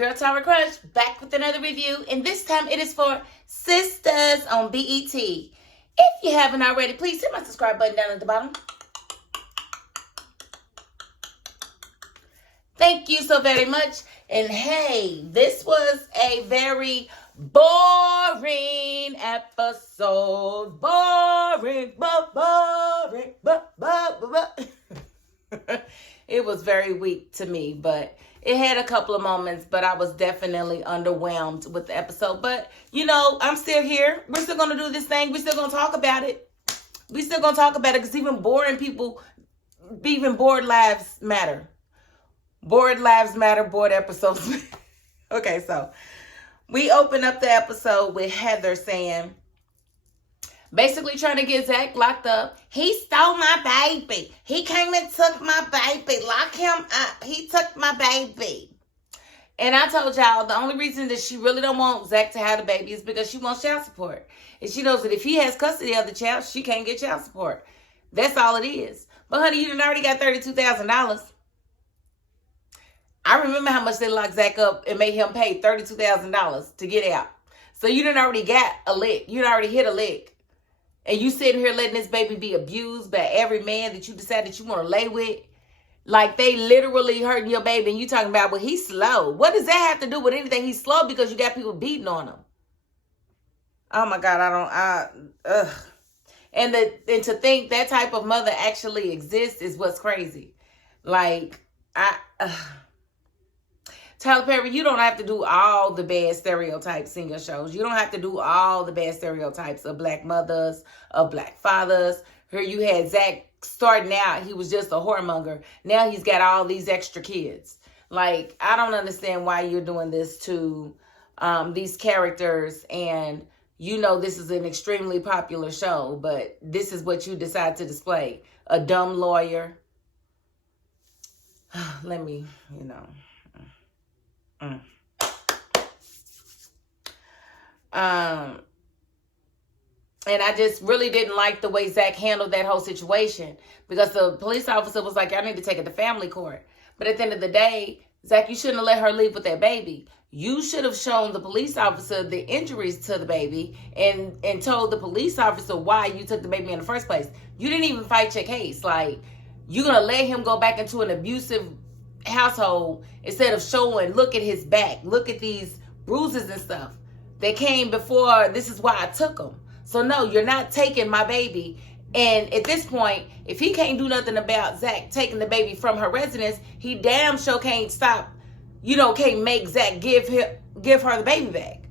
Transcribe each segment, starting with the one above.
girl Tara Crush, back with another review, and this time it is for Sistas on BET. If you haven't already, please hit my subscribe button down at the bottom. Thank you so very much. And hey, this was a very boring episode. Boring. It was very weak to me, but it had a couple of moments, but I was definitely underwhelmed with the episode. But, you know, I'm still here. We're still going to do this thing. We're still going to talk about it. We're still going to talk about it because even boring people, even bored lives matter. Bored lives matter, bored episodes. Okay, so we open up the episode with Heather saying, basically trying to get Zach locked up. He stole my baby. He came and took my baby. Lock him up. He took my baby. And I told y'all the only reason that she really don't want Zach to have the baby is because she wants child support. And she knows that if he has custody of the child, she can't get child support. That's all it is. But honey, you done already got $32,000. I remember how much they locked Zach up and made him pay $32,000 to get out. So you done already got a lick. You done already hit a lick. And you sitting here letting this baby be abused by every man that you decide that you want to lay with. Like they literally hurting your baby and you talking about, well, he's slow. What does that have to do with anything? He's slow because you got people beating on him. Oh my God, And to think that type of mother actually exists is what's crazy. Like, Tyler Perry, you don't have to do all the bad stereotypes in your shows. You don't have to do all the bad stereotypes of black mothers, of black fathers. Here you had Zach starting out, he was just a whoremonger. Now he's got all these extra kids. Like, I don't understand why you're doing this to these characters. And you know this is an extremely popular show, but this is what you decide to display. A dumb lawyer. Let me, you know. And I just really didn't like the way Zach handled that whole situation because the police officer was like, I need to take it to family court. But at the end of the day, Zach, you shouldn't have let her leave with that baby. You should have shown the police officer the injuries to the baby and told the police officer why you took the baby in the first place. You didn't even fight your case. Like, you're going to let him go back into an abusive household instead of showing, look at his back, look at these bruises and stuff that came before. This is why I took him. So no, you're not taking my baby. And at this point, if he can't do nothing about Zach taking the baby from her residence, he damn sure can't stop, you know, can't make Zach give her the baby back.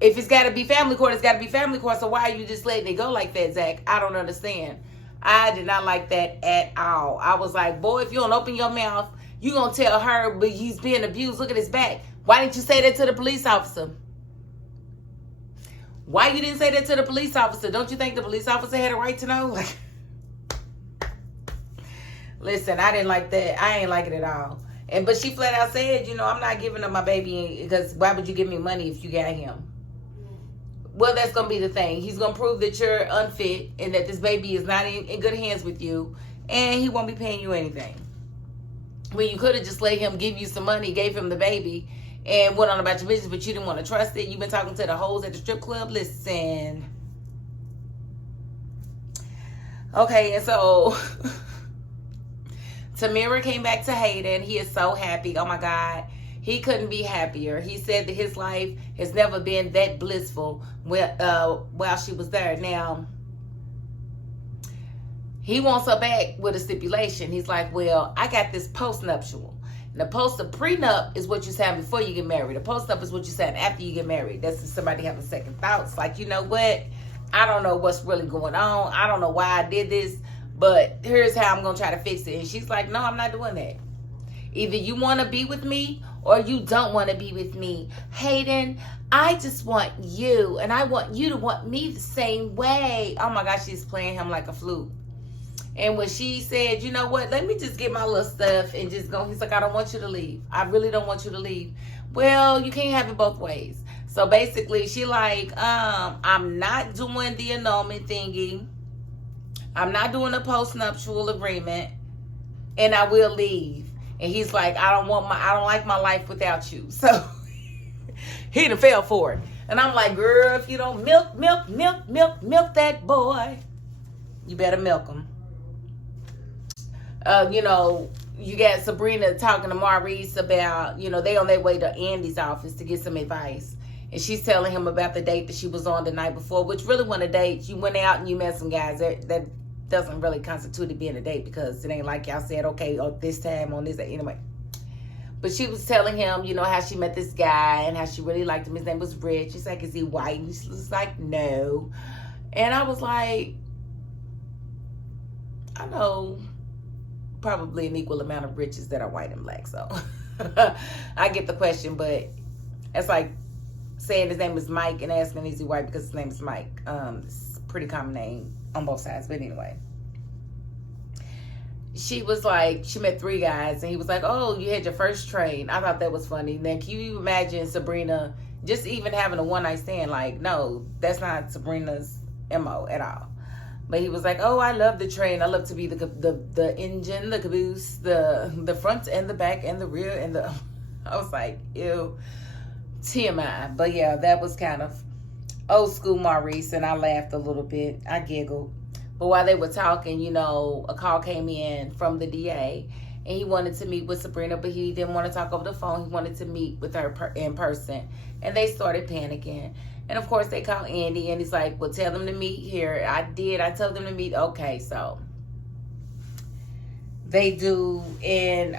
If it's got to be family court, it's got to be family court. So why are you just letting it go like that, Zach? I don't understand. I did not like that at all. I was like, boy, if you don't open your mouth, you going to tell her, but he's being abused. Look at his back. Why didn't you say that to the police officer? Why you didn't say that to the police officer? Don't you think the police officer had a right to know? Like, listen, I didn't like that. I ain't like it at all. But she flat out said, you know, I'm not giving up my baby because why would you give me money if you got him? Well, that's going to be the thing. He's going to prove that you're unfit and that this baby is not in good hands with you. And he won't be paying you anything. When you could have just let him give you some money, gave him the baby, and went on about your business, but you didn't want to trust it. You've been talking to the hoes at the strip club. Listen. Okay, and so Tamira came back to Hayden. He is so happy. Oh, my God. He couldn't be happier. He said that his life has never been that blissful while she was there. Now, he wants her back with a stipulation. He's like, well, I got this post-nuptial. The prenup is what you sign before you get married. The post-nup is what you sign after you get married. That's if somebody having second thoughts. Like, you know what? I don't know what's really going on. I don't know why I did this, but here's how I'm going to try to fix it. And she's like, no, I'm not doing that. Either you want to be with me or you don't want to be with me. Hayden, I just want you, and I want you to want me the same way. Oh, my gosh, she's playing him like a flute. And when she said, you know what, let me just get my little stuff and just go. He's like, I don't want you to leave. I really don't want you to leave. Well, you can't have it both ways. So basically, she like, I'm not doing the annulment thingy. I'm not doing a post-nuptial agreement. And I will leave. And he's like, I don't like my life without you. So he done fell for it. And I'm like, girl, if you don't milk that boy, you better milk him. You know, you got Sabrina talking to Maurice about, you know, they on their way to Andy's office to get some advice. And she's telling him about the date that she was on the night before, which really wasn't a date. You went out and you met some guys. That doesn't really constitute it being a date, because it ain't like y'all said, okay, this time on this day. Anyway. But she was telling him, you know, how she met this guy and how she really liked him. His name was Rich. She's like, is he white? And he was like, no. And I was like, I know probably an equal amount of riches that are white and black. So I get the question, but it's like saying his name is Mike and asking is he white because his name is Mike. It's a pretty common name on both sides. But anyway. She was like, she met 3 guys, and he was like, oh, you had your first train. I thought that was funny. Then can you imagine Sabrina just even having a one-night stand? Like, no, that's not Sabrina's MO at all. But he was like, oh, I love the train. I love to be the engine, the caboose, the front and the back and the rear and the... I was like, ew, TMI. But yeah, that was kind of old school Maurice, and I laughed a little bit. I giggled. But while they were talking, you know, a call came in from the DA, and he wanted to meet with Sabrina, but he didn't want to talk over the phone. He wanted to meet with her in person, and they started panicking. And of course, they called Andy, and he's like, well, tell them to meet here. I did. I told them to meet. Okay, so they do. And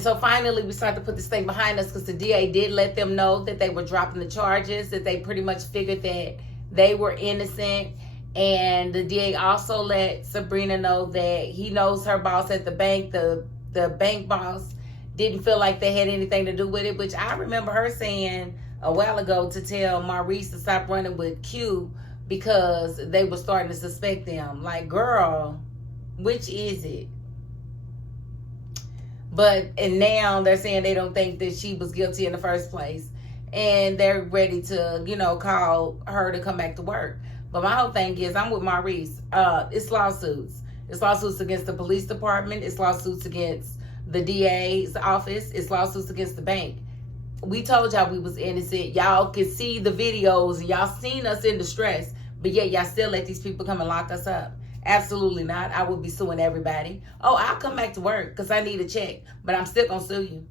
so finally, we started to put this thing behind us, because the DA did let them know that they were dropping the charges, that they pretty much figured that they were innocent. And the DA also let Sabrina know that he knows her boss at the bank, the bank boss, didn't feel like they had anything to do with it, which I remember her saying a while ago to tell Maurice to stop running with Q because they were starting to suspect them. Like, girl, which is it? And now they're saying they don't think that she was guilty in the first place. And they're ready to, you know, call her to come back to work. But my whole thing is, I'm with Maurice. It's lawsuits. It's lawsuits against the police department. It's lawsuits against the DA's office. It's lawsuits against the bank. We told y'all we was innocent. Y'all can see the videos, and y'all seen us in distress. But yet y'all still let these people come and lock us up. Absolutely not. I would be suing everybody. Oh, I'll come back to work because I need a check. But I'm still going to sue you.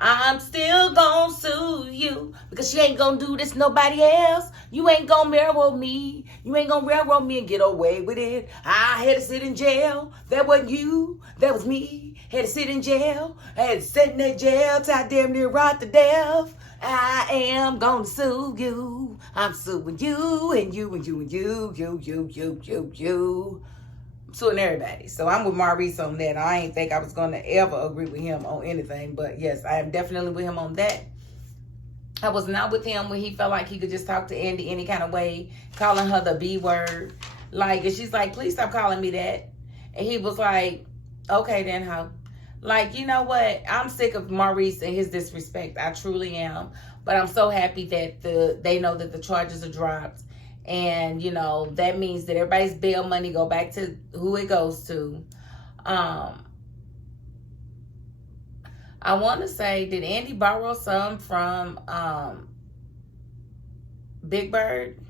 I'm still gonna sue you because you ain't gonna do this nobody else. You ain't gonna railroad me. You ain't gonna railroad me and get away with it. I had to sit in jail. That wasn't you. That was me. Had to sit in jail. I had to sit in that jail till I damn near rot to death. I am gonna sue you. I'm suing you and you and you and you. I'm suing everybody. So I'm with Maurice on that. I ain't think I was going to ever agree with him on anything. But yes, I am definitely with him on that. I was not with him when he felt like he could just talk to Andy any kind of way, calling her the B word. Like, and she's like, please stop calling me that. And he was like, okay then, ho. Like, you know what? I'm sick of Maurice and his disrespect. I truly am. But I'm so happy that they know that the charges are dropped. And, you know, that means that everybody's bail money go back to who it goes to. I want to say, did Andy borrow some from Big Bird?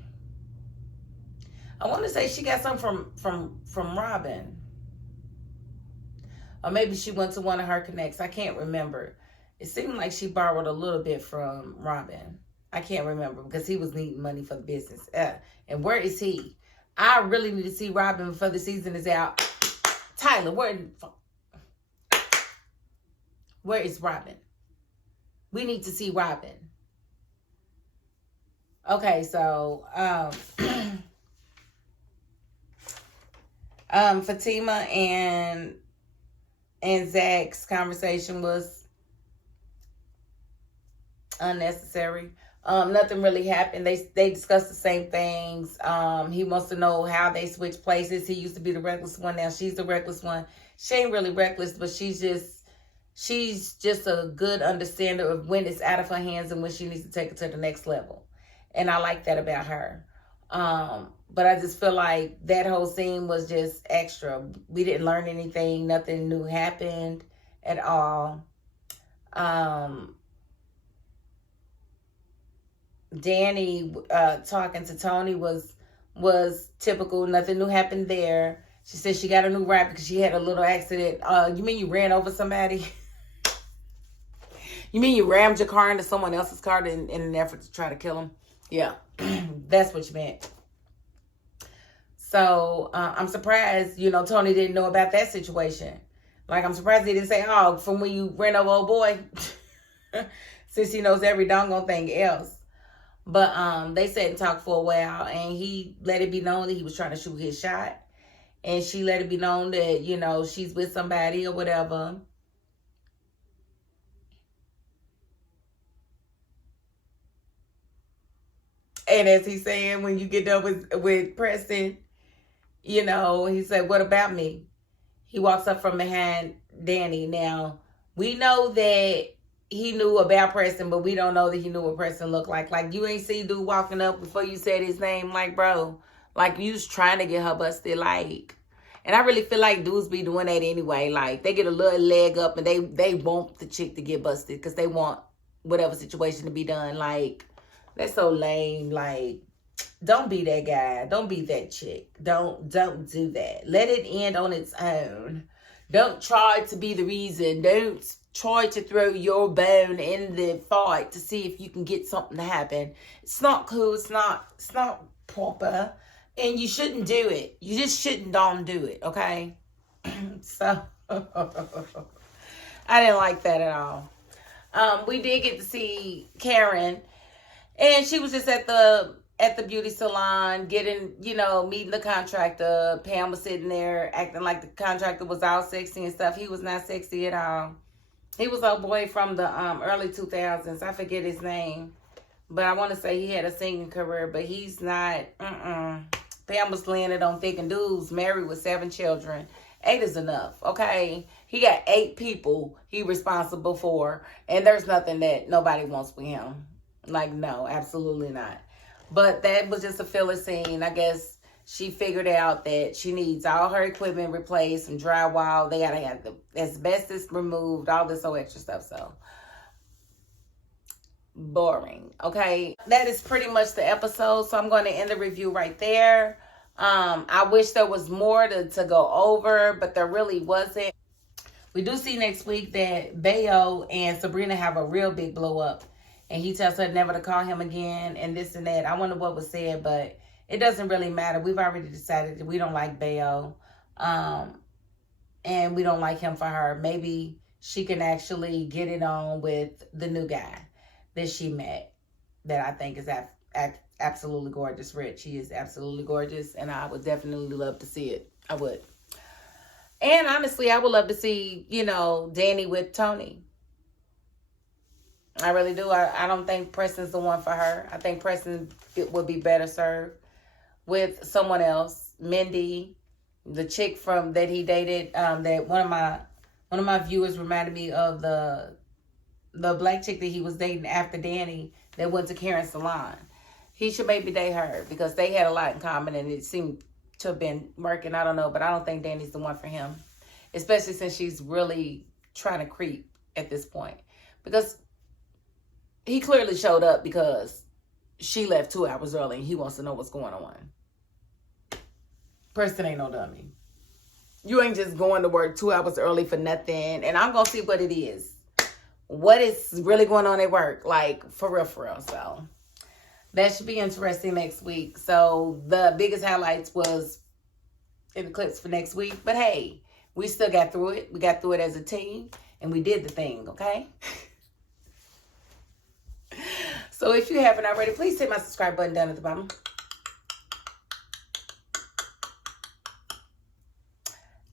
I want to say she got some from Robin. Or maybe she went to one of her connects. I can't remember. It seemed like she borrowed a little bit from Robin. I can't remember because he was needing money for the business. And where is he? I really need to see Robin before the season is out. Tyler, where is Robin? We need to see Robin. Okay, so Fatima and Zach's conversation was unnecessary. Nothing really happened. They discussed the same things. He wants to know how they switched places. He used to be the reckless one. Now she's the reckless one. She ain't really reckless, but she's just a good understander of when it's out of her hands and when she needs to take it to the next level. And I like that about her. But I just feel like that whole scene was just extra. We didn't learn anything. Nothing new happened at all. Danny talking to Tony was typical. Nothing new happened there. She said she got a new rap because she had a little accident. You mean you ran over somebody? You mean you rammed your car into someone else's car in an effort to try to kill him? Yeah, that's what you meant. So I'm surprised, Tony didn't know about that situation. Like, I'm surprised he didn't say, oh, from when you ran over old boy. Since he knows every doggone thing else. But they sat and talked for a while, and he let it be known that he was trying to shoot his shot. And she let it be known that, she's with somebody or whatever. And as he's saying, when you get done with Preston, he said, what about me? He walks up from behind Danny. Now, we know that he knew about Preston, but we don't know that he knew what Preston looked like. Like, you ain't see dude walking up before you said his name. Like, bro, like, you was trying to get her busted. Like, and I really feel like dudes be doing that anyway. Like, they get a little leg up and they want the chick to get busted because they want whatever situation to be done. Like, that's so lame. Like, don't be that guy. Don't be that chick. Don't do that. Let it end on its own. Don't try to be the reason. Don't try to throw your bone in the fight to see if you can get something to happen. It's not cool. It's not proper. And you shouldn't do it. You just shouldn't do it, okay? So, I didn't like that at all. We did get to see Karen, and she was just at the beauty salon getting, meeting the contractor. Pam was sitting there acting like the contractor was all sexy and stuff. He was not sexy at all. He was a boy from the early 2000s. I forget his name. But I want to say he had a singing career, but he's not. Pam was laying it on thick, and dude's married with 7 children. 8 is enough, okay? He got 8 people he responsible for, and there's nothing that nobody wants with him. Like, no, absolutely not. But that was just a filler scene. I guess she figured out that she needs all her equipment replaced, some drywall. They got to have the asbestos removed, all this whole extra stuff. So, boring. Okay, that is pretty much the episode. So I'm going to end the review right there. I wish there was more to go over, but there really wasn't. We do see next week that Bayo and Sabrina have a real big blow up, and he tells her never to call him again and this and that. I wonder what was said, but it doesn't really matter. We've already decided that we don't like Bayo, and we don't like him for her. Maybe she can actually get it on with the new guy that she met, that I think is absolutely gorgeous. Rich, he is absolutely gorgeous, and I would definitely love to see it. I would. And honestly, I would love to see, Danny with Tony. I really do. I don't think Preston's the one for her. I think Preston would be better served with someone else. Mindy, the chick that he dated, that one of my viewers reminded me of the black chick that he was dating after Danny that went to Karen's salon. He should maybe date her because they had a lot in common and it seemed to have been working. I don't know, but I don't think Danny's the one for him, especially since she's really trying to creep at this point, because he clearly showed up because she left 2 hours early and he wants to know what's going on. Preston ain't no dummy. You ain't just going to work 2 hours early for nothing. And I'm going to see what it is. What is really going on at work. Like, for real. So, that should be interesting next week. So, the biggest highlights was in the clips for next week. But hey, we still got through it. We got through it as a team. And we did the thing, okay? So, if you haven't already, please hit my subscribe button down at the bottom.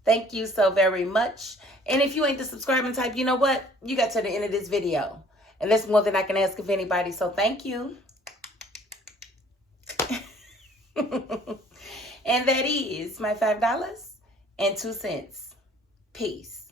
Thank you so very much. And if you ain't the subscribing type, you know what? You got to the end of this video. And that's more than I can ask of anybody. So thank you. And that is my $5.02. Peace.